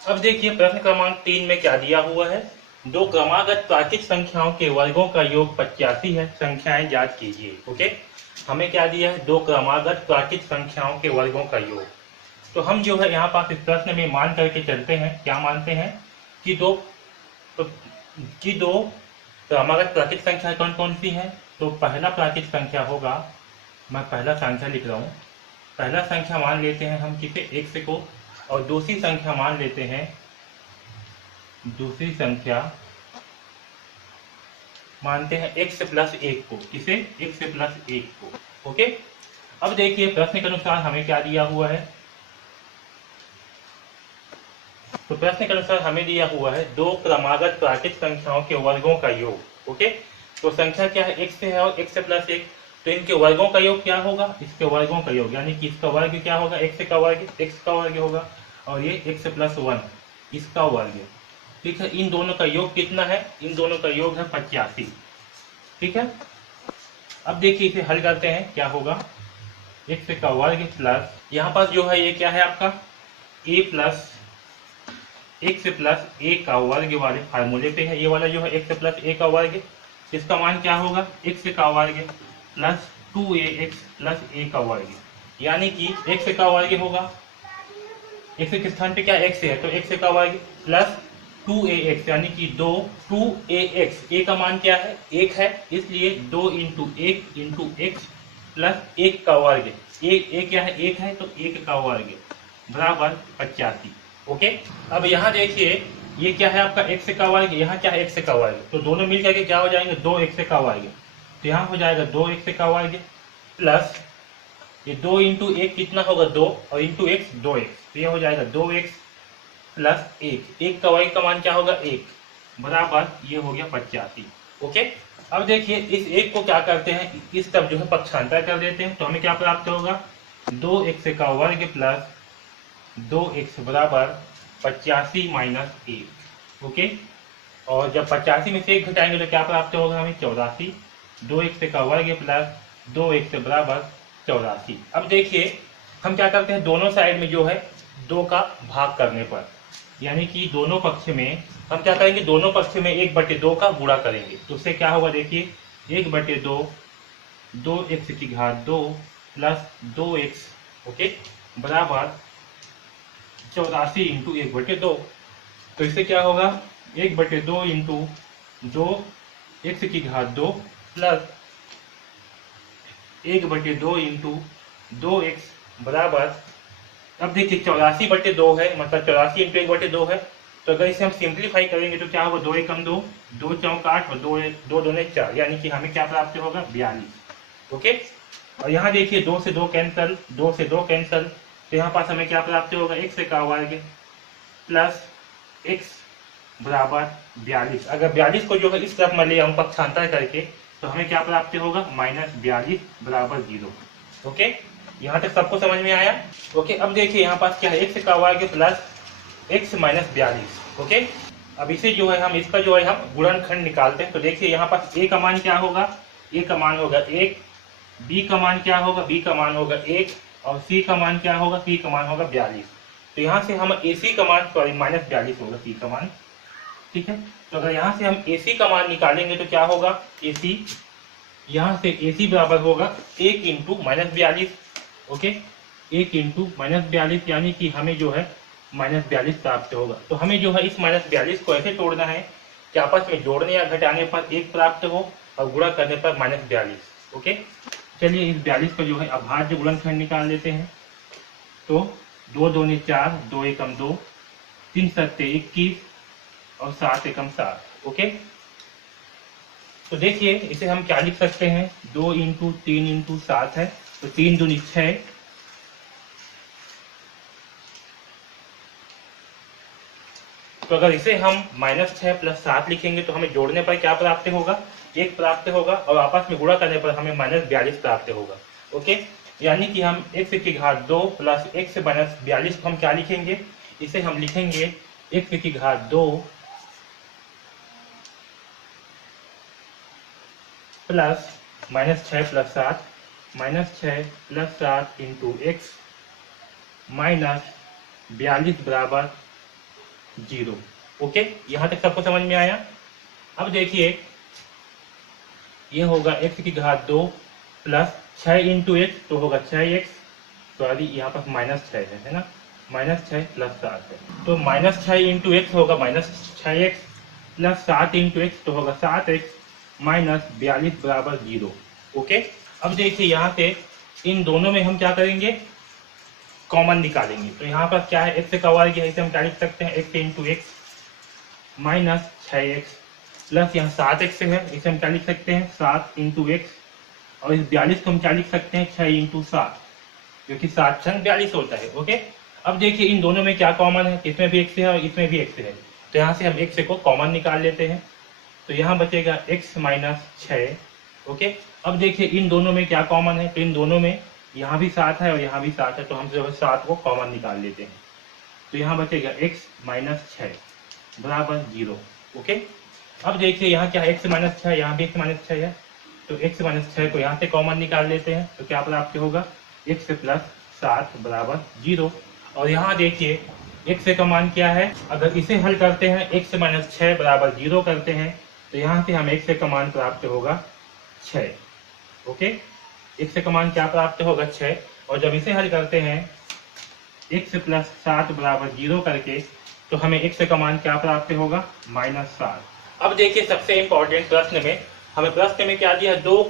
अब देखिए प्रश्न क्रमांक 3 में क्या दिया हुआ है। दो क्रमागत प्राकृत संख्याओं के वर्गों का योग 85 है, संख्याएं ज्ञात कीजिए। ओके, हमें क्या दिया है, दो क्रमागत प्राकृत संख्याओं के वर्गों का योग। तो हम जो है यहाँ पास इस प्रश्न में मान करके चलते हैं, क्या मानते हैं कि दो क्रमागत प्राकृत संख्या कौन कौन सी है। तो पहला प्राकृत संख्या होगा, मैं पहला संख्या लिख रहा हूँ, पहला संख्या मान लेते हैं हम किसे, x को, और दूसरी संख्या मान लेते हैं, दूसरी संख्या मानते हैं x प्लस 1 को, किसे, x प्लस 1 को। ओके, अब देखिए प्रश्न के अनुसार हमें क्या दिया हुआ है। तो प्रश्न के अनुसार हमें दिया हुआ है दो क्रमागत प्राकृत संख्याओं के वर्गों का योग। ओके, तो संख्या क्या है, x है और x प्लस 1, तो इनके वर्गों का योग क्या होगा, इसके वर्गों का योग, यानी कि इसका वर्ग क्या होगा, x का वर्ग होगा, और ये x प्लस 1 इसका वर्ग। ठीक है, इन दोनों का योग कितना है, इन दोनों का योग है 85। ठीक है, अब देखिए इसे हल करते हैं, क्या होगा, x का वर्ग प्लस, यहाँ पास जो है ये क्या है आपका a plus x plus a का वर्ग वाले फार्मूले पे है, ये वाला जो है x प्लस a का वर्ग, इसका मान क्या होगा, x का वर्ग प्लस 2ax प्लस a का वर्ग, यानी कि x का वर्ग होगा, x के स्थान पे क्या x है, तो x का वर्ग प्लस 2ax, यानी कि 2ax, a का मान क्या है, 1 है, इसलिए 2 इंटू 1 इंटू एक्स प्लस 1 का वर्ग, a क्या है, 1 है, तो 1 का वर्ग बराबर 85। ओके, अब यहाँ देखिए ये क्या है आपका x का वर्ग, यहाँ क्या है x का वर्ग, तो दोनों मिल करके क्या हो जाएंगे, 2x का वर्ग, तो यहाँ हो जाएगा 2x का वर्ग प्लस ये 2 इंटू 1 कितना होगा 2, और इंटू एक्स 2x, तो ये हो जाएगा 2x प्लस 1 का वर्ग का मान क्या होगा 1, बराबर ये हो गया 85। ओके, अब देखिए इस 1 को क्या करते हैं, इस तरफ जो है पक्षांतर कर देते हैं, तो हमें क्या प्राप्त होगा, 2x का वर्ग प्लस 2x बराबर 85 माइनस 1। ओके, और जब 85 में से 1 घटाएंगे तो क्या प्राप्त होगा हमें, 84, 2x का वर्ग प्लस 2x बराबर 84। अब देखिए हम क्या करते हैं, दोनों साइड में जो है 2 का भाग करने पर, यानी कि दोनों पक्ष में हम क्या करेंगे, दोनों पक्ष में 1/2 का गुणा करेंगे, तो उससे क्या होगा, देखिए 1/2 2x की घात 2 प्लस 2x, ओके, बराबर 84 इंटू 1/2, तो इससे क्या होगा, 1/2 इंटू 2x की घात 2 प्लस 1/2 इंटू 2x बराबर, अब देखिए 84/2 है, मतलब 84 इंटू 1/2 है, तो अगर इसे हम सिंप्लीफाई करेंगे तो क्या होगा, 2 एकम 2, 2 चौक 8 और 2 दूने 4, यानी कि हमें क्या प्राप्त होगा 42। ओके, और यहाँ देखिए 2 से 2 कैंसल, 2 से 2 कैंसल, तो यहाँ पास हमें क्या प्राप्त होगा, x का वर्ग प्लस x बराबर 42। अगर 42 को जो है इस तरफ में ले आऊँ पक्षांतर करके, तो हमें क्या प्राप्त होगा, -42 बराबर 0। ओके, यहाँ तक सबको समझ में आया। ओके, अब देखिए यहाँ पास क्या है, x का वर्ग प्लस x माइनस 42। ओके, अब इसे जो है हम इसका जो है हम गुणनखंड निकालते हैं, तो देखिए यहाँ पास a का मान क्या होगा, a का मान होगा 1, b का मान क्या होगा, b का मान होगा 1, और c का मान क्या होगा, c का मान होगा 42। तो यहाँ से हम ac का मान, सॉरी -42 होगा c का मान। ठीक है, तो अगर यहाँ से हम AC का मान निकालेंगे तो क्या होगा, AC, यहाँ से AC बराबर होगा 1 इंटू -42। ओके, 1 इंटू -42, यानी कि हमें जो है -42 प्राप्त होगा। तो हमें जो है इस -42 को ऐसे तोड़ना है कि आपस में जोड़ने या घटाने पर 1 प्राप्त हो और गुणा करने पर -42। ओके, चलिए इस 42 का जो है अभाज्य गुणनखंड निकाल लेते हैं। तो 2 दूनी 4, 2 एकम 2, 3 सत्ते 21 और 7 एकम 7। ओके, तो देखिए इसे हम क्या लिख सकते हैं, 2 इंटू 3 इंटू 7 है, तो 3 दूनी 6, तो अगर इसे हम -6 प्लस 7 लिखेंगे तो हमें जोड़ने पर क्या प्राप्त होगा, 1 प्राप्त होगा, और आपस में गुणा करने पर हमें -42 प्राप्त होगा। ओके, यानी कि हम x की घात 2 प्लस x माइनस 42 को हम क्या लिखेंगे, इसे हम लिखेंगे x की घात 2 plus -6 plus 7, -6 plus 7 into x minus 42 बराबर 0। ओके, यहाँ तक सबको समझ में आया। अब देखिए ये होगा x की घात 2 प्लस 6 इंटू एक्स, तो होगा 6x, सॉरी यहाँ पर -6 है ना, -6 प्लस 7 है, तो -6 इंटू एक्स होगा -6x प्लस 7 इंटू एक्स, तो होगा 7x माइनस 42 बराबर 0। ओके, अब देखिए यहाँ से इन दोनों में हम क्या करेंगे, कॉमन निकालेंगे। तो यहाँ पर क्या है, x का वर्ग है, इसे हम क्या लिख सकते हैं, x into x minus 6x plus यहाँ 7x है, इसे हम क्या लिख सकते हैं, 7 इंटू एक्स, और इस 42 को हम क्या लिख सकते हैं, 6 इंटू 7, क्योंकि 7 छंग 42 होता है। ओके, अब देखिए इन दोनों में क्या कॉमन है, इसमें भी x है और इसमें भी x है, तो यहाँ से हम x को कॉमन निकाल लेते हैं, तो यहाँ बचेगा x माइनस 6। ओके, अब देखिए इन दोनों में क्या कॉमन है, तो इन दोनों में यहाँ भी 7 है और यहाँ भी 7 है, तो हम जो है 7 को कॉमन निकाल लेते हैं, तो यहाँ बचेगा x माइनस 6 बराबर 0। ओके, अब देखिए यहाँ क्या है, x माइनस 6, यहाँ भी x माइनस 6 है, तो x माइनस 6 को यहाँ से कॉमन निकाल लेते हैं, तो क्या प्राप्त होगा, x प्लस 7 बराबर 0। और यहाँ देखिए x का मान क्या है, अगर इसे हल करते हैं x माइनस 6 बराबर 0 करते हैं, तो यहाँ से हमें x का मान प्राप्त होगा 6। ओके, x का मान क्या प्राप्त होगा, 6, और जब इसे हल करते हैं x प्लस 7 बराबर 0 करके, तो हमें x का मान क्या प्राप्त होगा, -7। अब देखिए सबसे इंपॉर्टेंट प्रश्न में, हमें प्रश्न में क्या दिया है, दो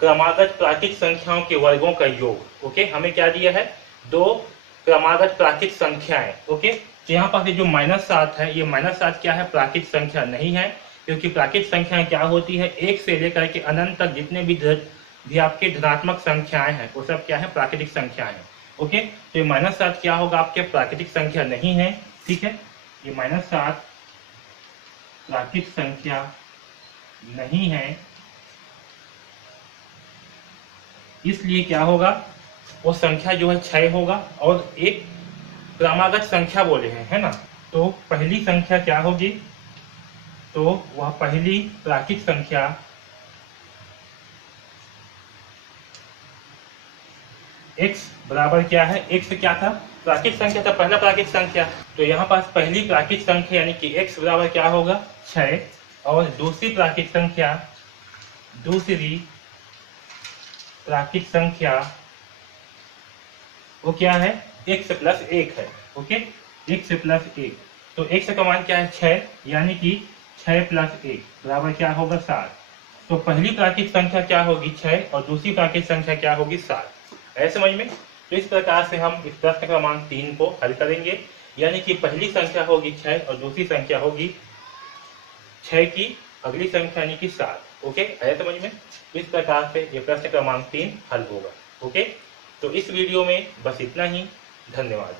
क्रमागत प्राकृत संख्याओं के वर्गों का योग। ओके, हमें क्या दिया है, दो क्रमागत प्राकृत संख्याएं। ओके, तो यहाँ पर जो -7 है, ये -7 क्या है, प्राकृत संख्या नहीं है, क्योंकि प्राकृत संख्याएं क्या होती है, 1 से लेकर के अनंत तक जितने भी आपके धनात्मक संख्याएं हैं वो सब क्या है, प्राकृतिक संख्याएं हैं। ओके, तो ये -7 क्या होगा, आपके प्राकृतिक संख्या नहीं है। ठीक है, ये -7 प्राकृतिक संख्या नहीं है, इसलिए क्या होगा, वो संख्या जो है 6 होगा, और एक क्रमागत संख्या बोले हैं, है ना, तो पहली संख्या क्या होगी, तो वह पहली प्राकृतिक संख्या x बराबर क्या है, x क्या था, प्राकृतिक संख्या था, पहला प्राकृतिक संख्या, तो यहाँ पास पहली प्राकृतिक संख्या यानी कि x बराबर क्या होगा, 6, और दूसरी प्राकृतिक संख्या, दूसरी प्राकृतिक संख्या वो क्या है, x प्लस 1 है। ओके, x प्लस 1, तो x का मान क्या है, 6, यानी कि 6 प्लस 1 बराबर क्या होगा, 7। तो पहली प्राकृतिक संख्या क्या होगी, 6, और दूसरी प्राकृतिक संख्या क्या होगी, 7। है समझ में। तो इस प्रकार से हम इस प्रश्न क्रमांक 3 को हल करेंगे, यानी कि पहली संख्या होगी 6 और दूसरी संख्या होगी 6 की अगली संख्या यानी कि 7। ओके, है समझ में। इस प्रकार से ये प्रश्न क्रमांक 3 हल होगा। ओके, तो इस वीडियो में बस इतना ही। धन्यवाद।